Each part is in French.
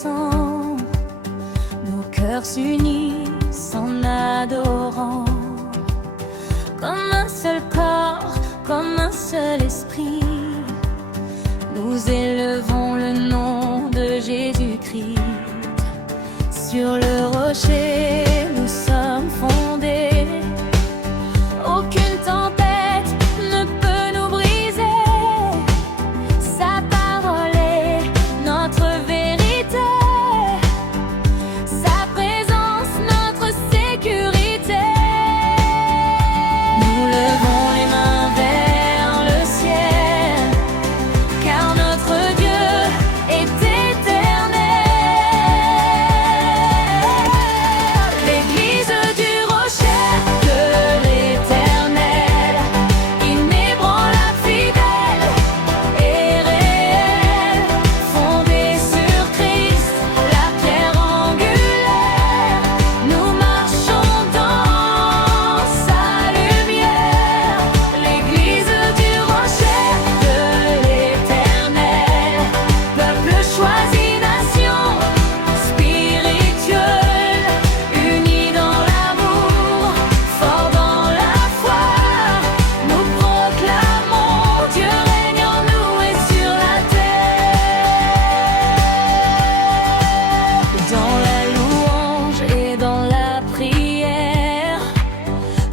ensemble, nos cœurs s'unissent en adorant. Comme un seul corps, comme un seul esprit, nous élevons le nom de Jésus-Christ. Sur le rocher, nous sommes fondés. Aucune tempête ne peut nous briser. Sa parole est notre vérité. Sa présence, notre sécurité. Nous levons les mains vers le ciel, car notre Dieu est éternel. L'église du rocher de l'Éternel, inébranlable, fidèle et réelle, fondée sur Christ, la pierre angulaire. Nous marchons dans sa lumière. L'église du rocher de l'Éternel, peuple choisi, nation spirituelle, unis dans l'amour, forts dans la foi. Nous proclamons Dieu règne en nous et sur la terre. Dans la louange et dans la prière,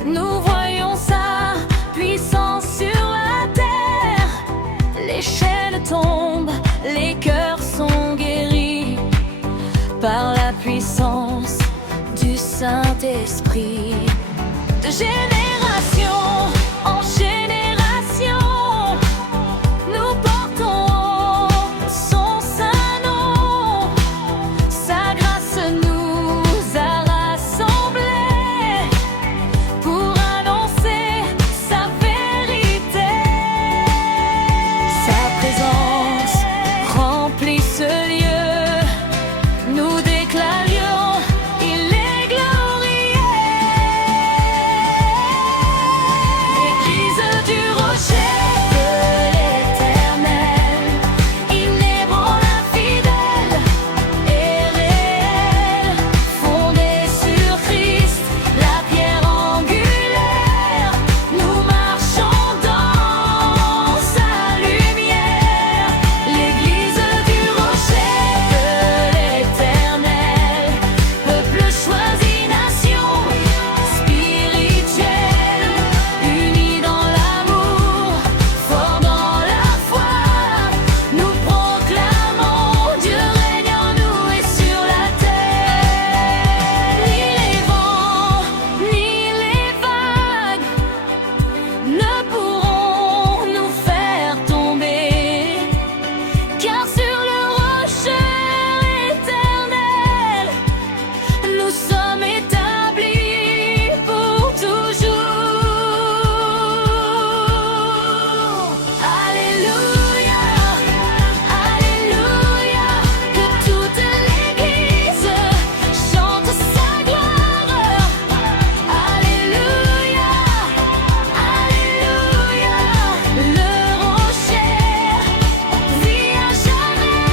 nous voyons sa puissance sur la terre. Les chaînes tombent, les cœurs sont guéris par la puissance du Saint-Esprit. De génération en génération, nous portons son saint nom. Sa grâce nous a rassemblés pour annoncer sa vérité. Sa présence remplit ce lieu. Nous déclarions, il est glorieux. L'église du rocher de l'Éternel, inébranlable, fidèle et réelle, fondée sur Christ, la pierre angulaire. Nous marchons dans sa lumière. L'église du rocher de l'Éternel, peuple choisi, nation spirituelle, unis dans l'amour, forts dans la foi. Nous proclamons Dieu règne en nous et sur la terre. Ni les vents, ni les vagues ne pourront nous faire tomber, car sur le rocher éternel, nous sommes établis pour toujours. Alléluia, Alléluia, que toute l'Église chante sa gloire. Alléluia, Alléluia, le rocher vit à jamais.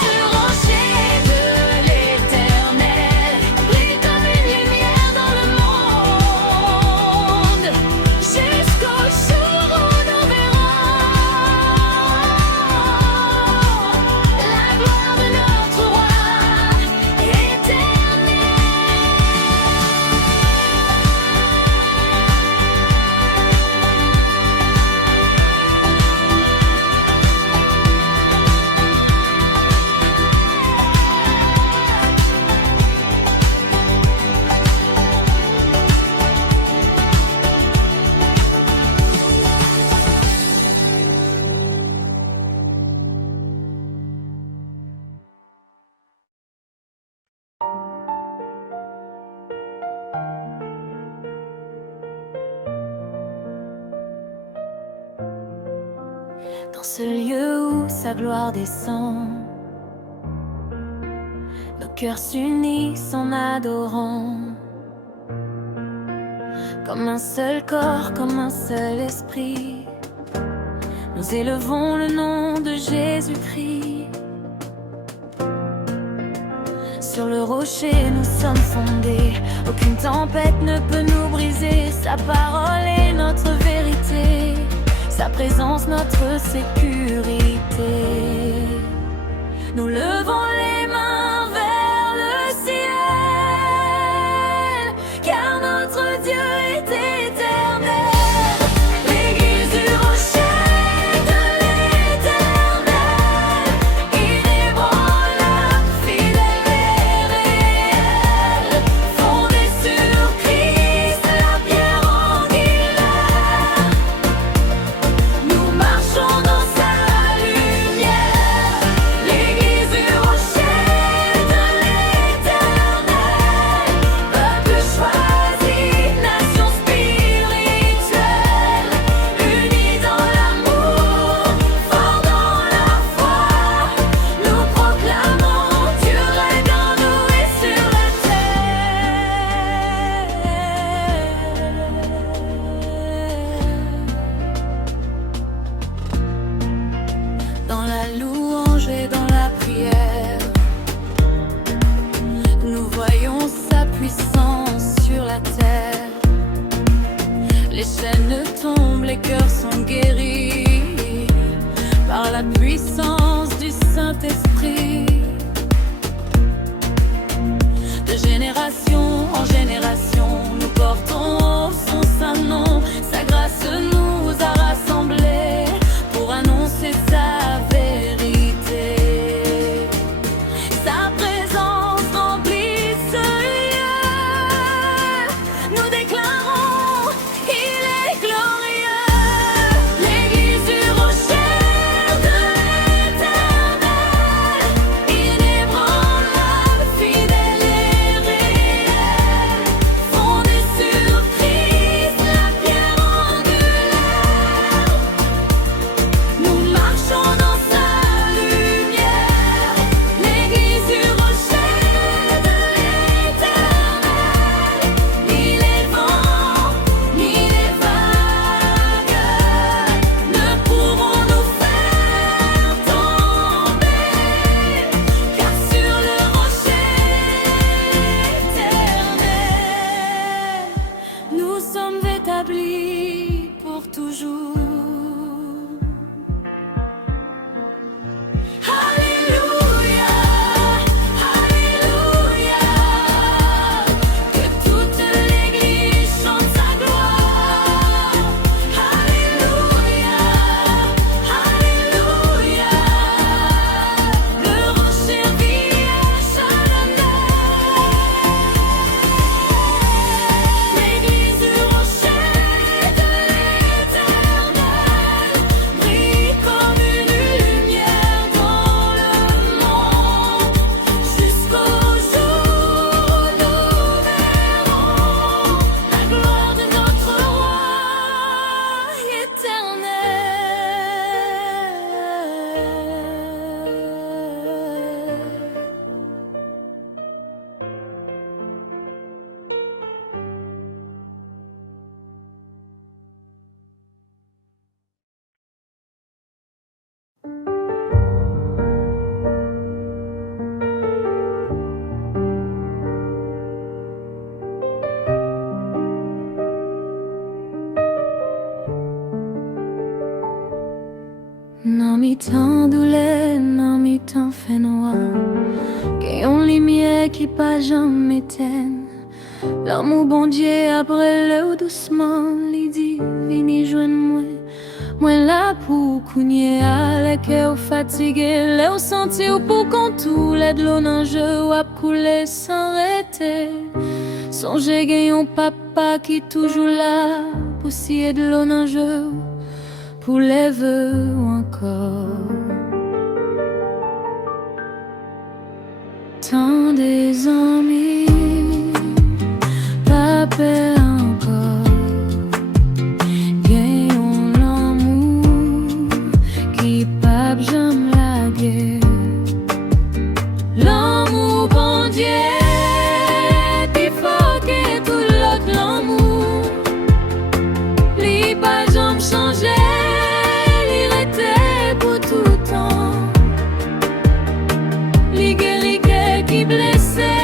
Du rocher de l'Éternel, brille comme une lumière dans le monde, jusqu'au jour où nous verrons la gloire de notre roi éternel. Dans ce lieu où sa gloire descend, nos cœurs s'unissent en adorant. Comme un seul corps, comme un seul esprit, nous élevons le nom de Jésus-Christ. Sur le rocher nous sommes fondés, aucune tempête ne peut nous briser. Sa parole est notre vérité, sa présence notre sécurité. Nous levons les mains vers le ciel, car notre Dieu est éternel. L'église du rocher de l'éternel, inébranlable, fidèle et réel, fondé sur Christ, la pierre angulaire. Nous marchons dans sa lumière. L'église du rocher de l'éternel, peuple choisi, nation spirituelle, unis dans l'amour, forts dans la foi. Nous proclamons Dieu règne en nous et sur la terre. Dans la louange et dans la prière, nous voyons sa puissance sur la terre. Les chaînes tombent, les cœurs sont guéris par la puissance du Saint-Esprit. De génération en génération, nous portons son saint nom. Sa grâce nous a rassemblés pour annoncer sa vérité. Sa présence remplit ce lieu. Nous déclarons, il est glorieux. L'église du rocher de l'éternel, inébranlable, fidèle et réel, fondé sur Christ, la pierre angulaire. Nous marchons dans sa lumière. L'église du rocher de l'éternel, ni les vents, ni les vagues ne pourront nous faire tomber, car sur le rocher éternel, nous sommes établis pour toujours. Alléluia, Alléluia, que toute l'église chante sa gloire. Alléluia, Alléluia, le rocher vit échelonné. L'église du rocher de l'éternel brille comme une lumière dans le monde, jusqu'au jour où nous verrons la gloire de notre roi éternel. Nan mi tan douleur, nan mi tan fait noir, gayon lumière qui pas jamais éteint. L'amour bon Dieu après le doucement, li dit vini joindre moi. Moi là pour cougner à la cœur fatigué, là au sentir pour qu'on tout l'aide l'eau dans jeu ou à couler sans arrêter. Songez gayon papa qui toujours là pour scier de l'eau dans jeu, pour les vœux encore. Tant des amis, pas peur encore. Gagnons l'amour qui pape jamais la guerre. L'amour bon Dieu, plus fort que tout l'autre l'amour. Li pas jamais changé. Pour tout temps, li guéri qui blessé.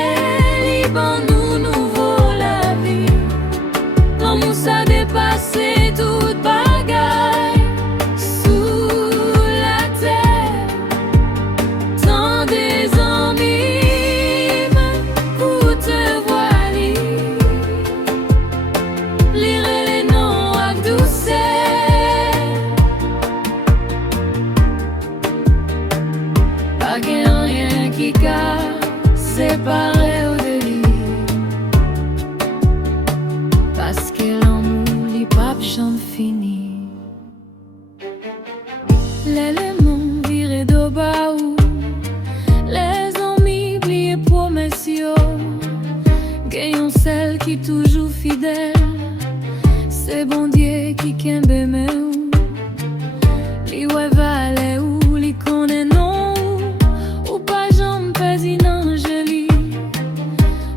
gagnons celle qui toujours fidèle. C'est bon Dieu qui kembe me ou li ouais vale ou li connaît non ou pas j'en pèse non joli.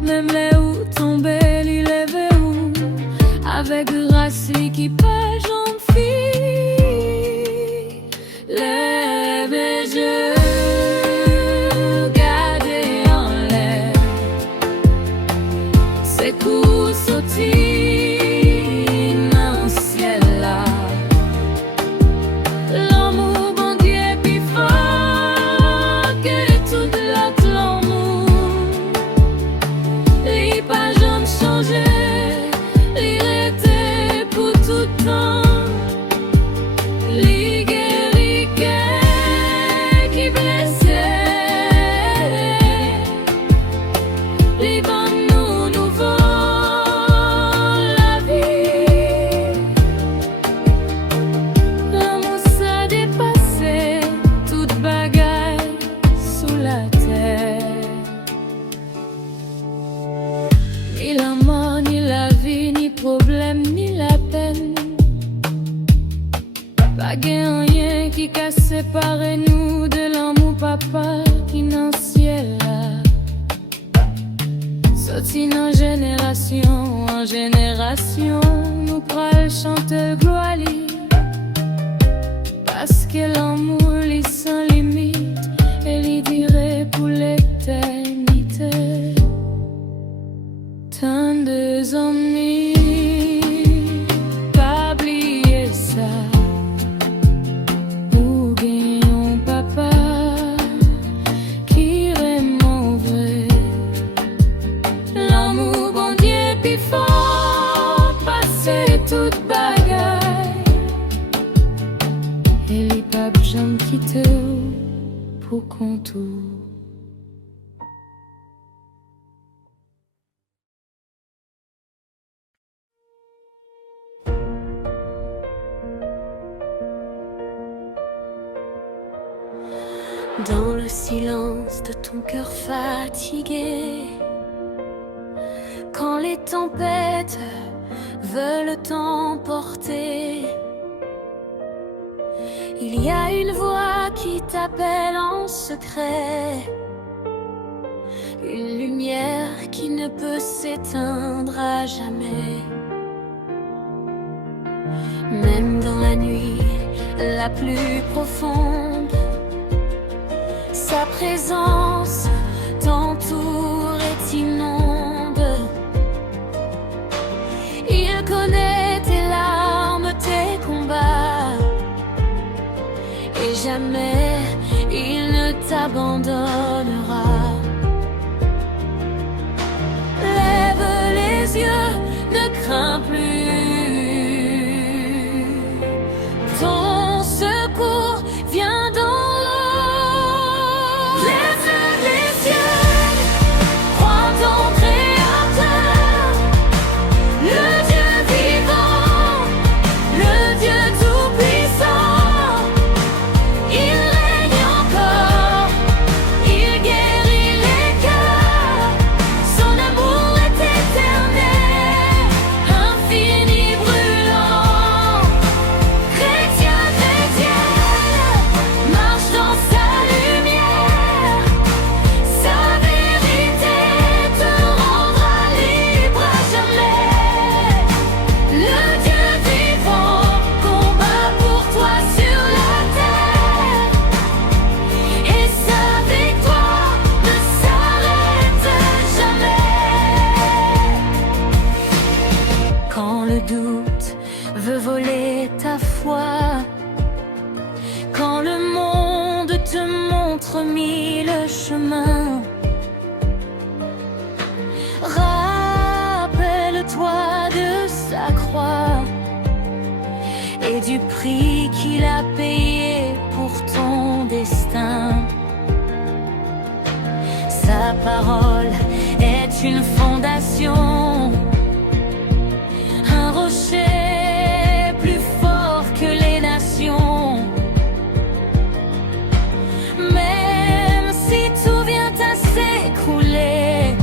Même les ou tombe li lève ou avec grâce li qui pas j'en fille. Lève je rien qui casse séparer nous de l'amour papa qui dans le ciel là. Sorti en génération, nous pral chanter gloire parce que l'amour est sans limite et il dirait pour l'éternité. Tant de amis. Toute bagaille et les papes j'aime quitter pour contour. Dans le silence de ton cœur fatigué, quand les tempêtes veulent t'emporter, il y a une voix qui t'appelle en secret, une lumière qui ne peut s'éteindre à jamais. Même dans la nuit la plus profonde, sa présence t'entoure et t'inonde. Il connaît tes larmes, tes combats, et jamais il ne t'abandonnera. Lève les yeux, ne crains plus, ton secours vient d'en haut. Lève les yeux, crois ton Créateur, le Dieu vivant, le Dieu tout-puissant. Il règne encore, il guérit les cœurs, son amour est éternel, infini, brûlant. Chrétien, marche dans sa lumière, sa vérité te rendra libre à jamais. Le Dieu vivant combat pour toi sur la terre, et sa victoire ne s'arrête jamais. Quand le doute veut voler ta foi, quand le monde te montre mille chemins, rappelle-toi de sa croix et du prix qu'il a payé pour ton destin. Sa parole est une fondation, un rocher plus fort que les nations. Même si tout vient à s'écrouler,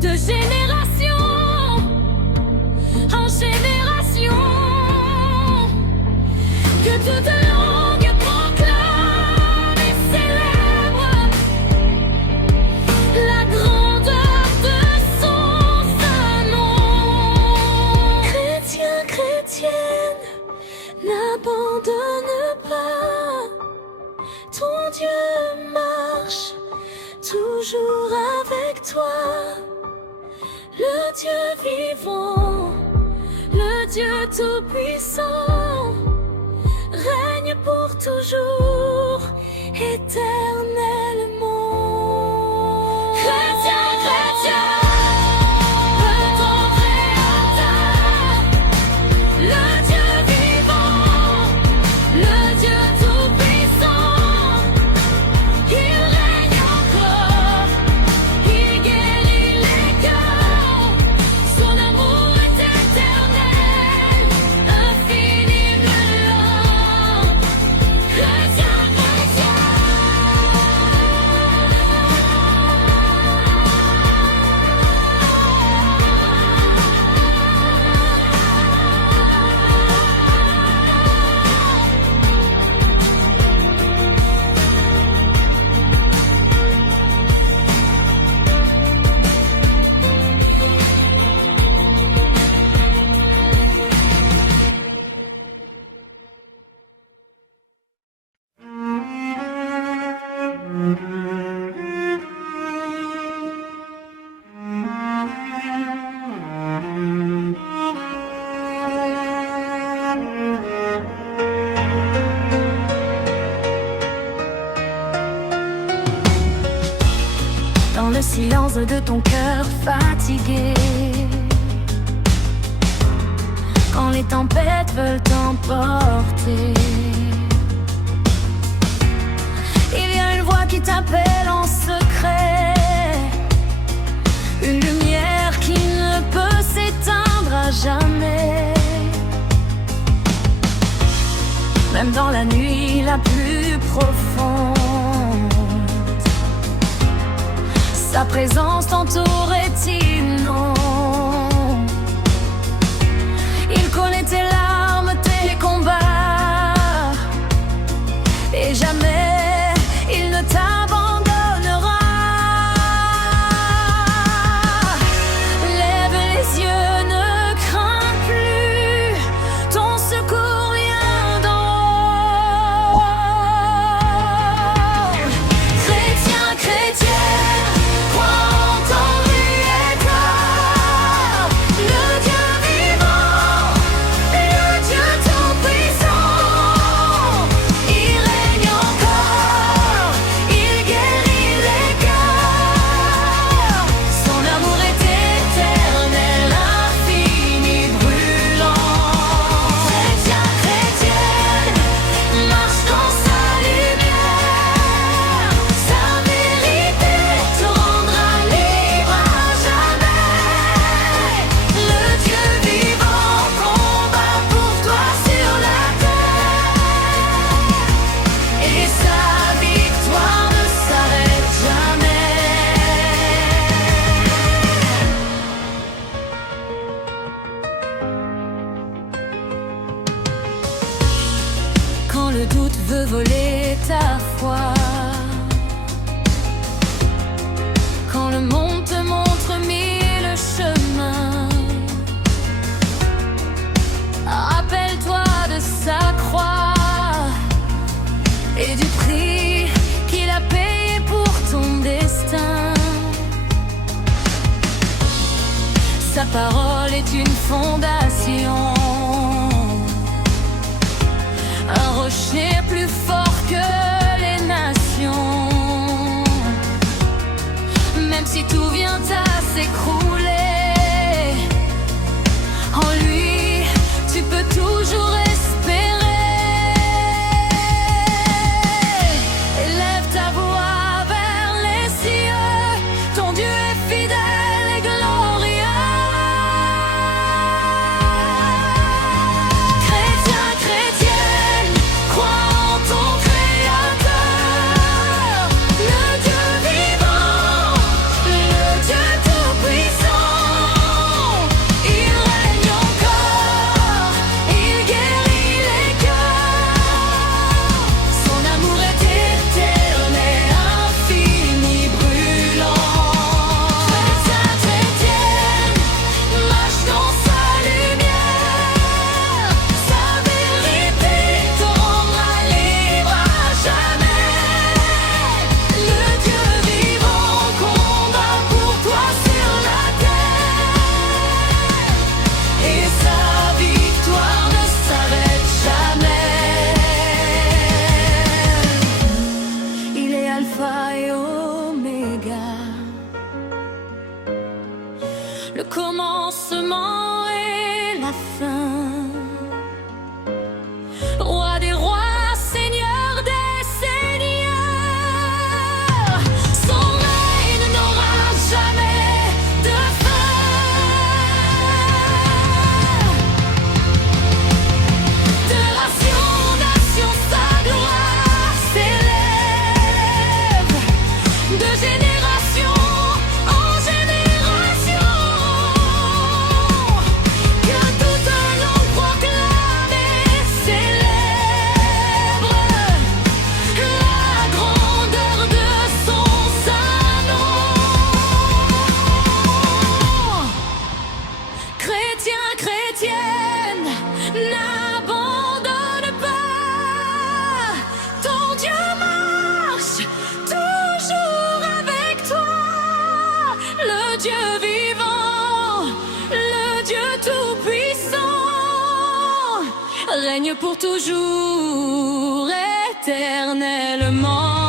de génération en génération, que toute langue proclame et célèbre la grandeur de son saint nom. Chrétien, chrétienne, n'abandonne pas, ton Dieu marche toujours avec toi. Le Dieu vivant, le Dieu tout-puissant, règne pour toujours, éternellement. Chrétien, chrétien, de ton Créateur, le Dieu vivant, le Dieu tout-puissant, il règne encore, il guérit les cœurs, son amour est éternel, infiniment. Chrétien, chrétien. Dans le silence de ton cœur fatigué, quand les tempêtes veulent t'emporter, il y a une voix qui t'appelle en secret, une lumière qui ne peut s'éteindre à jamais. Même dans la nuit la plus profonde, sa présence t'entoure et t'inonde. Il connaît tes larmes, tes combats, et jamais il ne t'abandonnera. Lève les yeux, ne crains plus, ton secours vient d'en haut. Chrétien, chrétienne, crois en ton Créateur, le Dieu vivant, le Dieu tout-puissant. Il règne encore, il guérit les cœurs, son amour est éternel, infini, brûlant. Chrétien, chrétienne, marche dans sa lumière, sa vérité te rendra libre à jamais. Le Dieu vivant combat pour toi sur la terre, et sa victoire ne s'arrête jamais. Quand le doute veut voler ta foi, quand le monde te montre mille chemins, rappelle-toi de sa croix et du prix qu'il a payé pour ton destin. Sa parole est une fondation, un rocher plus fort que les nations. Même si tout vient à s'écrouler, en lui tu peux toujours espérer. Élève ta voix vers les cieux, ton Dieu est fidèle et glorieux. Chrétien, chrétienne, crois en ton Créateur, le Dieu vivant, le Dieu tout-puissant. le commencement et la fin. Roi des rois, Seigneur des seigneurs, son règne n'aura jamais de fin. De nation en nation, sa gloire s'élève, de génération en génération, que toute langue proclame et célèbre la grandeur de son saint nom. Chrétien, chrétienne, n'abandonne pas, ton Dieu marche toujours avec toi, le Dieu vivant, le Dieu tout-puissant, règne pour toujours éternellement.